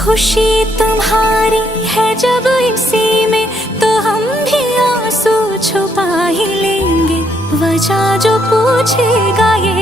खुशी तुम्हारी है जब इसी में, तो हम भी आंसू छुपा ही लेंगे। वजह जो पूछेगा ये